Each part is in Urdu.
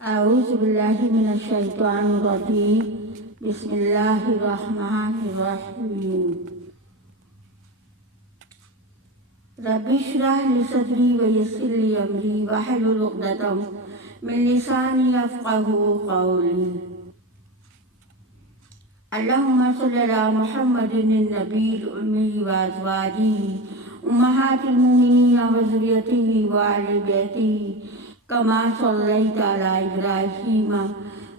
أعوذ بالله من الشيطان الرجيم بسم الله الرحمن الرحيم رب اشرح لي صدري ويسر لي أمري واحلل عقدة من لساني يفقهوا قولي اللهم صل على محمد النبي الأمي وأزواجه أمهات المؤمنين وذريته وآل بيته كما صليت على إبراهيم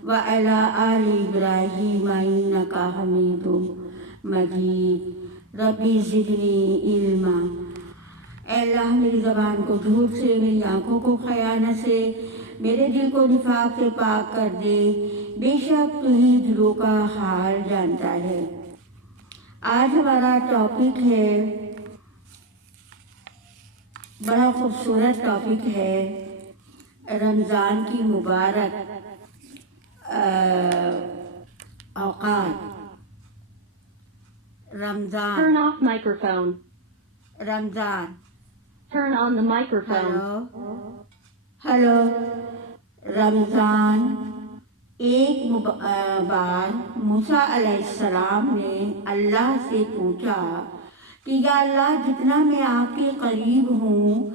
وعلى آل إبراهيم إنك حميد مجيد ربي زدني علما۔ اے اللہ میری زبان کو جھوٹ سے، میری آنکھوں کو خیانت سے، میرے دل کو نفاق سے پاک کر دے، بے شک تو ہی دلوں کا حال جانتا ہے۔ آج ہمارا ٹاپک ہے، بڑا خوبصورت ٹاپک ہے، رمضان کی مبارک اوقات۔ Ramzan Turn off microphone. Ramzan Turn on the microphone. Hello Ramzan. ایک بار موسیٰ علیہ السلام نے اللہ سے پوچھا کہ یا اللہ، جتنا میں آپ کے قریب ہوں،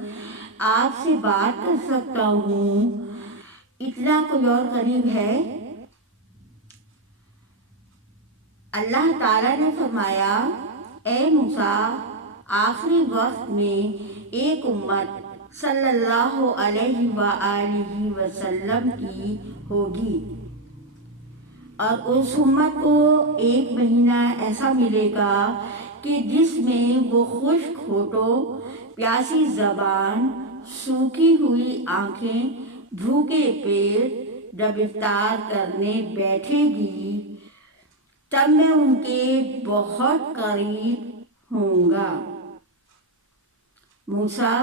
آپ سے بات کر سکتا ہوں، اتنا کوئی اور قریب ہے؟ اللہ تعالیٰ نے فرمایا، اے موسیٰ، آخری وقت میں ایک امت صلی اللہ علیہ وآلہ وسلم کی ہوگی، اور اس امت کو ایک مہینہ ایسا ملے گا کہ جس میں وہ خشک ہونٹوں، پیاسی زبان، سوکھی ہوئی آنکھیں، بھوکے پیٹ جب افطار کرنے بیٹھے گی تب میں ان کے بہت قریب ہوں گا۔ موسیٰ،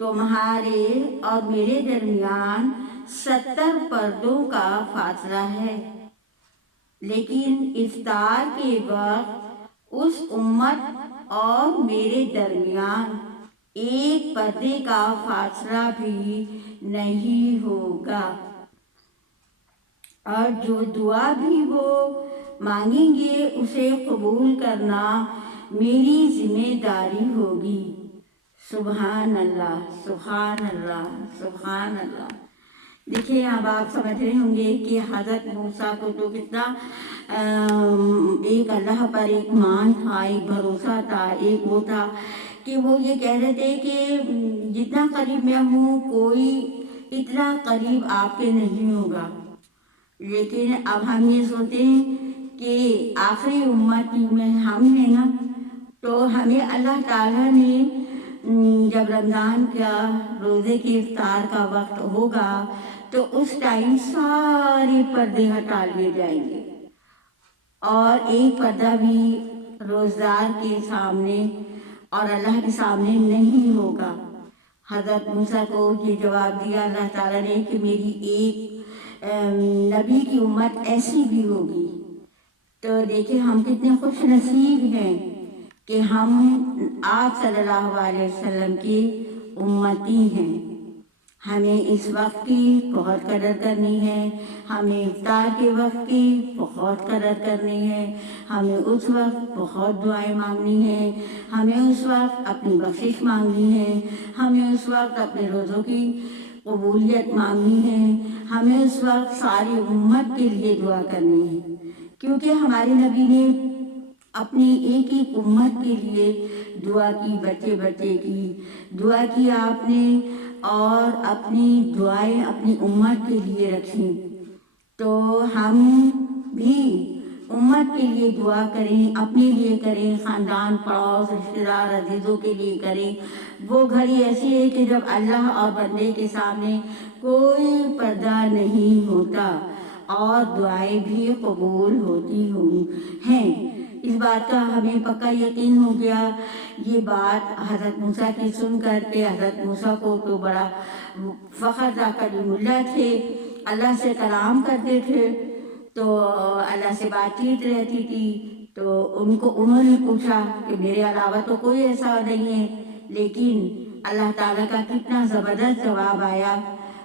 تمہارے اور میرے درمیان 70 پردوں کا فاصلہ ہے، لیکن افطار کے وقت اس امت اور میرے درمیان ایک پردے کا فاصلہ بھی نہیں ہوگا، اور جو دعا بھی وہ مانگیں گے اسے قبول کرنا میری ذمہ داری ہوگی۔ سبحان اللہ، سبحان اللہ، سبحان اللہ۔ دیکھیں، اب آپ سمجھ رہے ہوں گے کہ حضرت موسیٰ کو تو کتنا ایک اللہ پر ایک مان تھا، ایک بھروسہ تھا، ایک وہ تھا کہ وہ یہ کہہ رہے تھے کہ جتنا قریب میں ہوں، کوئی اتنا قریب آپ کے نہیں ہوگا۔ لیکن اب ہم یہ سوچتے ہیں کہ آخری امت میں ہم ہیں نا، تو ہمیں اللہ تعالیٰ نے جب رمضان کا روزے کے افطار کا وقت ہوگا تو اس ٹائم سارے پردے ہٹا لیے جائیں گے، اور ایک پردہ بھی روزدار کے سامنے اور اللہ کے سامنے نہیں ہوگا۔ حضرت موسیٰ کو یہ جواب دیا اللہ تعالیٰ نے کہ میری ایک نبی کی امت ایسی بھی ہوگی۔ تو دیکھیں ہم کتنے خوش نصیب ہیں کہ ہم آپ صلی اللہ علیہ وسلم کی امتی ہیں۔ ہمیں اس وقت کی بہت قدر کرنی ہے، ہمیں افطار کے وقت کی بہت قدر کرنی ہے، ہمیں اس وقت بہت دعائیں مانگنی ہے، ہمیں اس وقت اپنی بخشش مانگنی ہے، ہمیں اس وقت اپنے روزوں کی قبولیت مانگنی ہے، ہمیں اس وقت ساری امت کے لیے دعا کرنی ہے، کیونکہ ہمارے نبی نے اپنی ایک ایک امت کے لیے دعا کی، بچے بچے کی دعا کی آپ نے، اور اپنی دعائیں اپنی امت کے لیے رکھیں۔ تو ہم بھی امت کے لیے دعا کریں، اپنے لیے کریں، خاندان، پڑوس، رشتہ دار، عزیزوں کے لیے کریں۔ وہ گھڑی ایسی ہے کہ جب اللہ اور بندے کے سامنے کوئی پردہ نہیں ہوتا اور دعائیں بھی قبول ہوتی ہیں۔ اس بات کا ہمیں پکا یقین ہو گیا۔ یہ بات حضرت موسیٰ کی سن کر کے حضرت موسیٰ کو تو بڑا فخر تھا، کلیم اللہ تھے، اللہ سے کلام کرتے تھے، تو اللہ سے بات چیت رہتی تھی، تو انہوں نے پوچھا کہ میرے علاوہ تو کوئی ایسا نہیں ہے، لیکن اللہ تعالیٰ کا کتنا زبردست جواب آیا۔